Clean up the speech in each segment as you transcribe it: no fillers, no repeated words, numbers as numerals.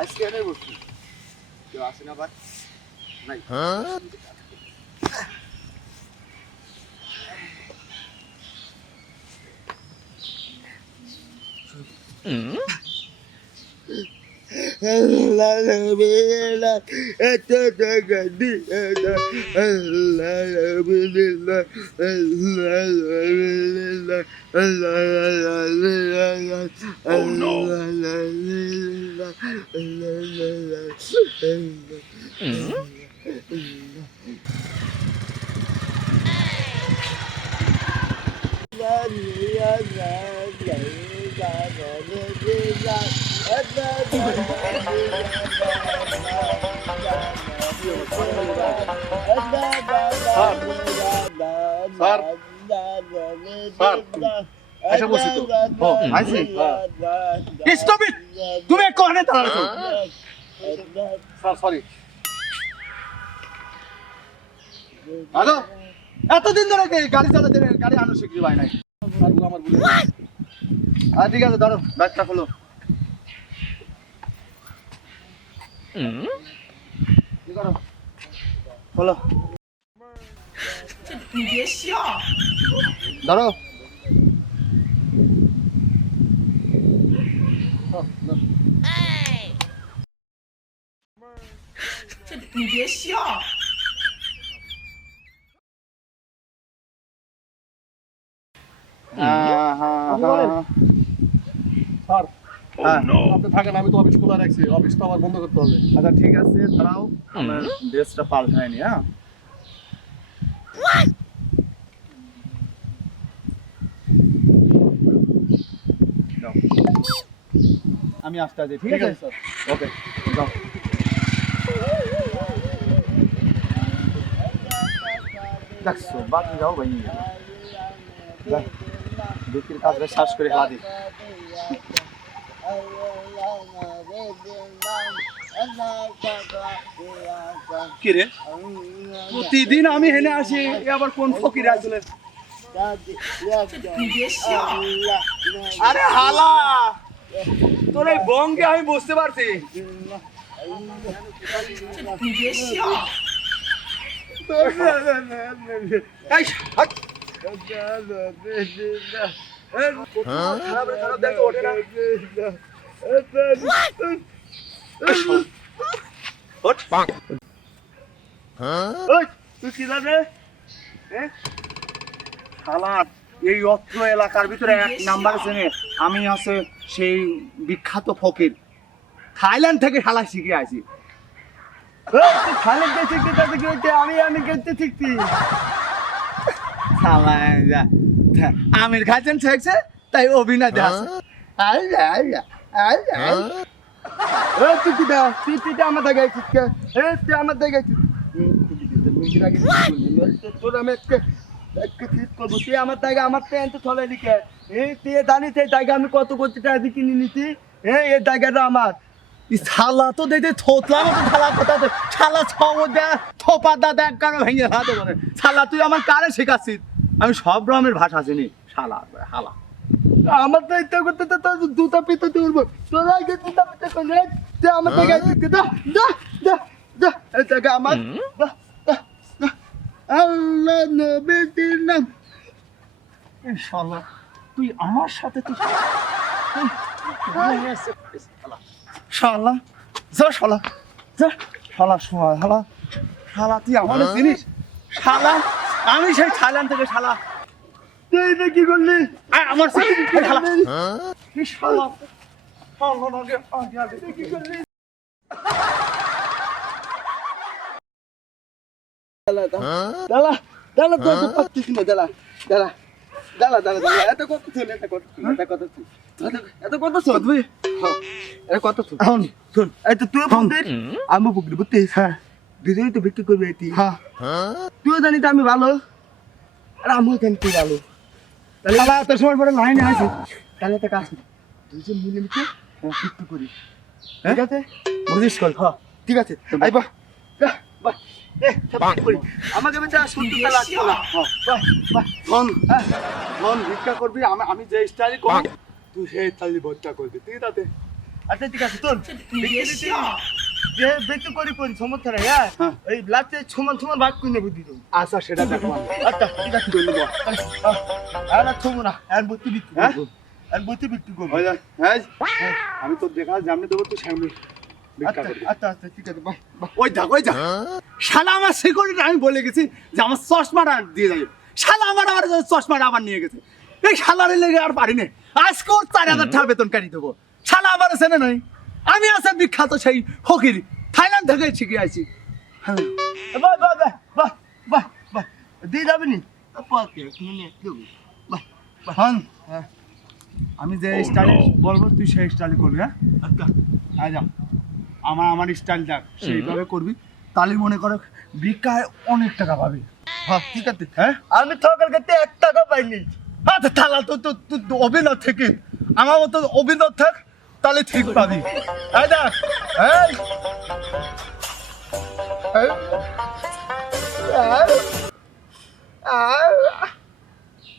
আজকে এনে বসছি কেউ আসে না আবার নাই Allah Alhamdulillah Oh no Sar আচ্ছা বসি তো আইছি স্টপ ইট তুমি কোনে দাঁড়াছো স্যার সরি হ্যালো এতদিন ধরে গাড়ি চালাতে গাড়ি আনো শিখি ভাই নাই আর আমার ভুলে ঠিক আছে ধরো ব্যাগটা খোলো কি করো খোলো ধরো你别笑。আপনি থাকেন আমি তো অফিস খোলা রাখছি অফিসটা আবার বন্ধ করতে হবে আচ্ছা ঠিক আছে দাঁড়াও আমার ড্রেসটা পাল্টায়নি হ্যাঁ আমি আসতে আছি ঠিক আছে স্যার ওকে যাও দেখছো বাকি যাও ভাই বিক্রির কাজটা শেষ করে খেলা দিই কি রে প্রতিদিন আমি হেনে আসি আবার কোন ফকির আসলে আরে হালা তোর এই বঙ্গে আমি বুঝতে পারছি এই অত্র এলাকার ভিতরে এক নাম্বার শ্রেণী আমি আছে সেই বিখ্যাত ফকির থাইল্যান্ড থেকে শালা শিখে আসি থাইল্যান্ড থেকে শিখতে আমি গেতে শিখছি আমির খাচ্ছেন শিখছে তাই অভিনয় দেখাচ্ছে তুই কি দা তুই আমার জায়গায় শিখছে তুই আমার জায়গায় তোর আমি তুই আমার জায়গা আমার প্যান্ট চলে লিখে তুই জানিস এই জায়গা আমি কত কোটি টাকা দিয়ে কিনে নিছি এই জায়গাটা আমার শালা তো দেখে থোতলা মতো শালা কোথাতে শালা ছদা থোপা দাদা কারো ভেঙে হাতে বলে শালা তুই আমার কারে শেখাচ্ছিস আমি সব রকমের ভাষা চিনি শালা হালা আমার তো ইচ্ছা করতে তো দুটা পিতে তুলবো তোরা আগে দুটা পিতে করে তুই আমার জায়গায় শিখতে দা দা দা দা এই জায়গা আমার আল্লাহ নবীর নাম ইনশাআল্লাহ তুই আমার সাথে তুই শালা যা শালা যা শালা শোয়া শালা শালা তুই আমার জিনিস শালা আমি সেই থাইল্যান্ড থেকে শালা তুই এটা কি করলি আমার সাথে শালা কি শালা আগে কি করলি দালা দালা দালা তো পাচ্ছিস না দালা দালা দালা দালা দালা এত কত শুন এত কত শুন তুই এত কত শুন শুন এই তো তুই ফোন দে আমি বুক দিব তুই হ্যাঁ দুজনেই তো বিক্রি করবি তুই হ্যাঁ তুইও জানি তো আমি ভালো আর আমিও জানি তুই ভালো তাহলে দালা তোর সময় পরে লাইনে আসি তাহলে তো কাজ দুজন মিলে মিশে বিক্রি করি ঠিক আছে বুঝিস কল হ্যাঁ ঠিক আছে আইবা বাহ আমাকে বেটা 70টা লাগতো না বাহ বাহ মন ভিক্ষা করবি আমি যে স্টাইল করব তুই সেই স্টাইল ভর্তা করবি ঠিক আছে আচ্ছা ঠিক আছে তোর যে বেতু করি সমস্যা নাই হ্যাঁ এই লাতে সমান সমান ভাগ করে নেব দিও আচ্ছা সেটা দেখো আচ্ছা ঠিক আছে ধন্যবাদ আর থমু না আর বতি বিক্রি করব আর বতি বিক্রি করব হ্যাঁ আমি তো দেখা জামনে দেবো তুই সামনে ভিক্ষা করবি আচ্ছা আচ্ছা ঠিক আছে বাহ ওই যা শালা আমার সিকিউরিটি আমি বলে গেছি যে আমার চশমাটা দিয়ে যাবে শালা আমার চশমাটা আবার নিয়ে গেছে এই শালারে লেগে আর পারি না আজকে ওর 4000 টাকা বেতন কাটি দেবো শালা আমার চেনে নাই আমি আছে বিখ্যাত সেই ফকির থাইল্যান্ড থেকে শিখে আইছি বাহ বাহ বাহ বাহ বাহ বাহ দিয়ে যাবে নি পাকে নিয়ে দেব বাহ হন আমি যে স্টাইল বলবো তুই সেই স্টাইল করবি হ্যাঁ আচ্ছা আচ্ছা আমার স্টাইল দেখ সেইভাবে করবি তাহলে মনে করো ভিক্ষায় অনেক টাকা পাবি হ্যাঁ ঠিক আছে হ্যাঁ আমি ঠকার কাছে 1 টাকা পাইনি আচ্ছা তাহলে তো অভিনয় থেকে আমার মতো অভিনয় থাক তাহলে ঠিক পাবি এই দেখ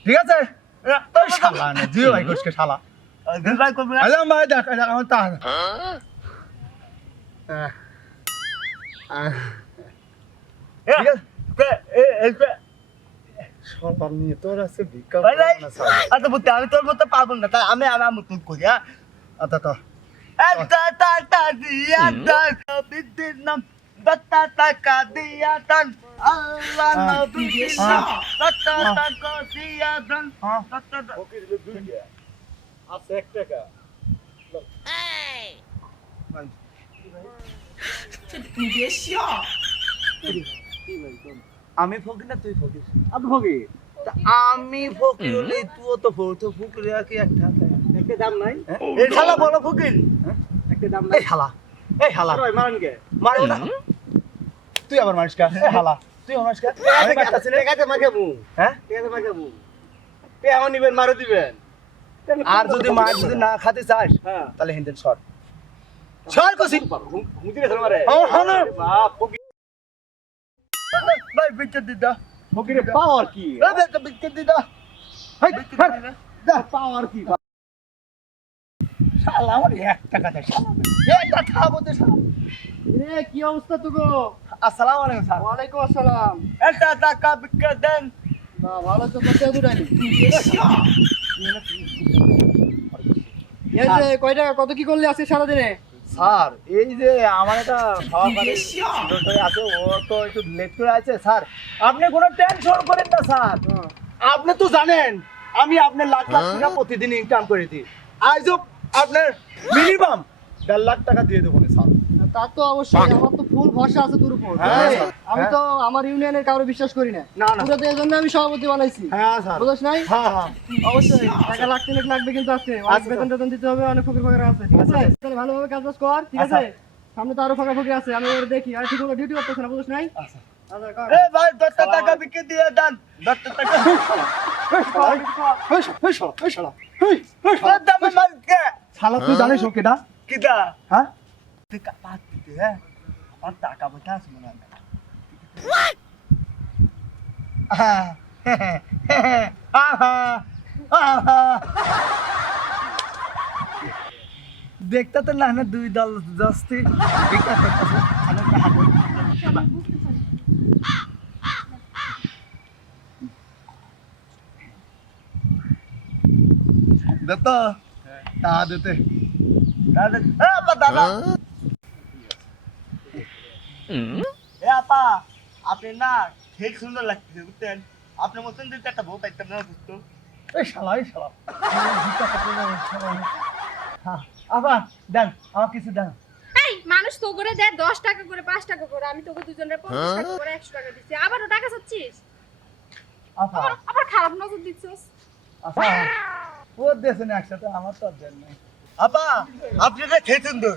ঠিক আছে তোর শালা না জিও ভাই কোসকে শালা দিলবাই করবে না আরে আমার দেখ আমার তা ঠিক আছে সবার নিয়ে তোর আছে ভিক্ষা আচ্ছা বুঝতে আমি তোর মতো পারবো না তাই আমি আমার মতন করি হ্যাঁ আচ্ছা তো তা দিয়া দান বিদ্যুৎ নাম দত্তা টাকা দিয়া দান আল্লাহ নবীর নাম দত্তা টাকা দিয়া দান দত্তা আছে 1 টাকা আমি ফকির না তুই ফকির আপনি ফকির আমি ফকির হলে তুইও তো ফকির কি একটা একটা দাম নাই এই শালা বড় ফকির একটা দাম নাই এই হালা ওই মারেন কে মারো না তুই আবার মারিস কা এই হালা তুই আমার মারিস কা আমি মারতাছি না কাছে মাখাবো হ্যাঁ কাছে মাখাবো পে আমার নিবেন মারো দিবেন আর যদি মার যদি না খেতে চাস হ্যাঁ তাহলে হিন্দেন শর্ট শর্ট কসি হুমকি গেছ মারে ও হলো বাপ ফকির ভাই বিচ্ছেদ দিদা ফকিরের পাওয়ার কি এই বেটা বিচ্ছেদ দিদা হাই দা পাওয়ার কি শালা আমার 1 টাকা দে শালা এটা খাবো দে শালা এ কি অবস্থা তোগো আসসালামু আলাইকুম স্যার ওয়ালাইকুম আসসালাম এটা টাকা বিক্রি দেন না ভালো তো কত দুটানি এই যে কয় টাকা কত কি করলে আজকে সারা দিনে স্যার এই যে আমার একটা সহকারী স্টুডেন্ট আছে ও তো একটু লেট করে আছে স্যার আপনি কোনো টেনশন করেন না স্যার আপনি তো জানেন আমি আপনার লাখ লাখ টাকা প্রতিদিন ইনকাম করে দিই আজও আপনার মিনিমাম 1.5 লাখ টাকা দিয়ে দেবো স্যার তা তো অবশ্যই আমার তো ফুল ভরসা আছে তোর উপর হ্যাঁ, আমি তো আমার ইউনিয়নের কারো বিশ্বাস করি না না, না। পুরো তো এজন্য আমি সভাপতি বানাইছি হ্যাঁ স্যার বুঝছ নাই হ্যাঁ হ্যাঁ অবশ্যই টাকা লাখ তিনেক লাগবে কিন্তু আজকে অনেক বেতন টেতন দিতে হবে অনেক ফকির ফকির আছে ঠিক আছে তাহলে ভালোভাবে কাজ বাজ কর ঠিক আছে সামনে তো আরো ফাঁকা ফকির আছে আমি ওর দেখি আর ঠিক মতো ডিউটি করতেছ না বুঝছ নাই আচ্ছা আচ্ছা কর এ ভাই 10 টাকা বিক্রি দিয়ে দেন 10 টাকা দামে মারকে শালা তুই জানিস ও কেডা কিটা হ্যাঁ তুই কাপাত দিতে হ্যাঁ আর টাকা বটা আছে মনে হয় দেখতে তো না না 2 দল দস্তি দত্ত তা দিতে দাদা আপা দাদা আপা আপনি না ঠিক সুন্দর লাগতেছে বুঝছেন আপনার মতন যদি একটা বউ পাইতাম না বুঝতো এই শালা হ্যাঁ আপা দেন আমার কিছু দেন এই মানুষ তো করে দেয় 10 টাকা করে 5 টাকা করে আমি তোকে দুজনের 50 টাকা করে 100 টাকা দিচ্ছি আবারও টাকা চাচ্ছিস আপা আবার খারাপ নজর দিচ্ছিস আপা ও দেশে না একসাথে আমার তো আর দেন নাই আপা আপনি না খেয়ে সুন্দর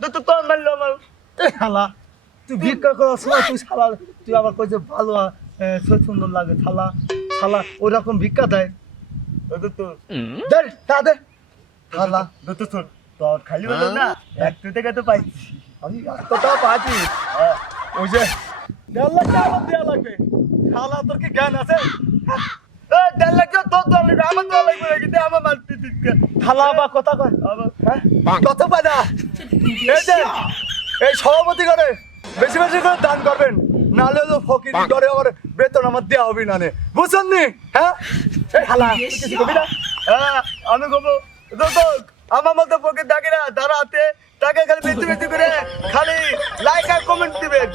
তো তোর মারলো আমার এই শালা তুই ভিক্ষা করার সময় তুই শালা তুই আবার কইছে ভালো সুন্দর লাগে শালা শালা ওরকম ভিক্ষা দেয় তো দে তা দে শালা তো তোর খালি হলো না 1 টাকা তো পাইছি আমি এতটা পাচ্ছি ওই যে 1.5 লাখ টাকা আমার দেওয়া লাগবে শালা তোর কি জ্ঞান আছে 1.5 লাখ টাকা তোর দর লাগবে আমার দর লাগবে কিন্তু আমার মারতে দিচ্ছে শালা বা কথা কয় হ্যাঁ কত পাদা এই যে এই সভাপতি করে বেশি বেশি করে দান করবেন নালে তো ফকির করে আমার বেতন আমার দেওয়া হবে না নে বুঝছেন নি হ্যাঁ এই শালা তুই কিছু কবি না আমি কবো আমার মতো পকেট থাকে না তারা হাতে টাকা খালি বেশি বেশি করে খালি লাইক আর কমেন্ট দিবেন